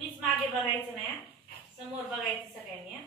कुणीच मागे बघायचं नाही, समोर बघायचं सगळ्यांनी.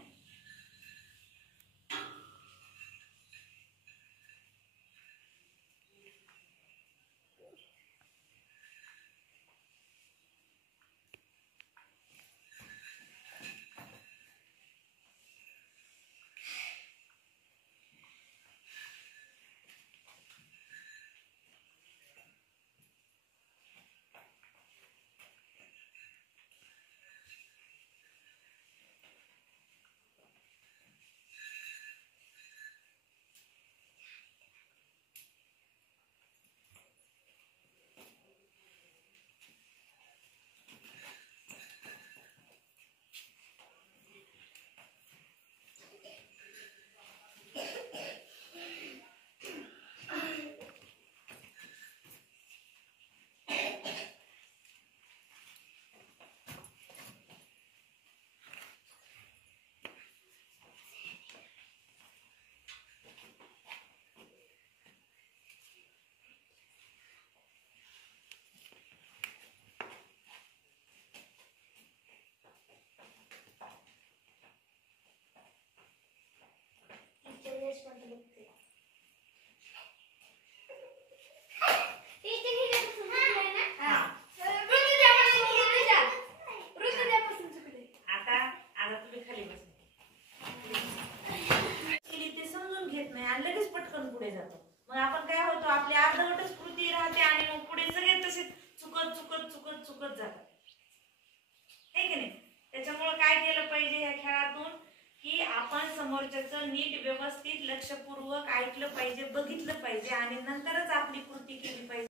लगेच पटकन पुढे जातो. मग आपण काय होतो, आपली अर्धवटच कृती राहते आणि मग पुढे सगळे तसे चुकत चुकत चुकत चुकत जातात, हे की नाही. त्याच्यामुळे काय केलं पाहिजे या खेळातून, की आपण समोरच्याचं नीट व्यवस्थित लक्षपूर्वक ऐकलं पाहिजे, बघितलं पाहिजे आणि नंतरच आपली कृती केली पाहिजे.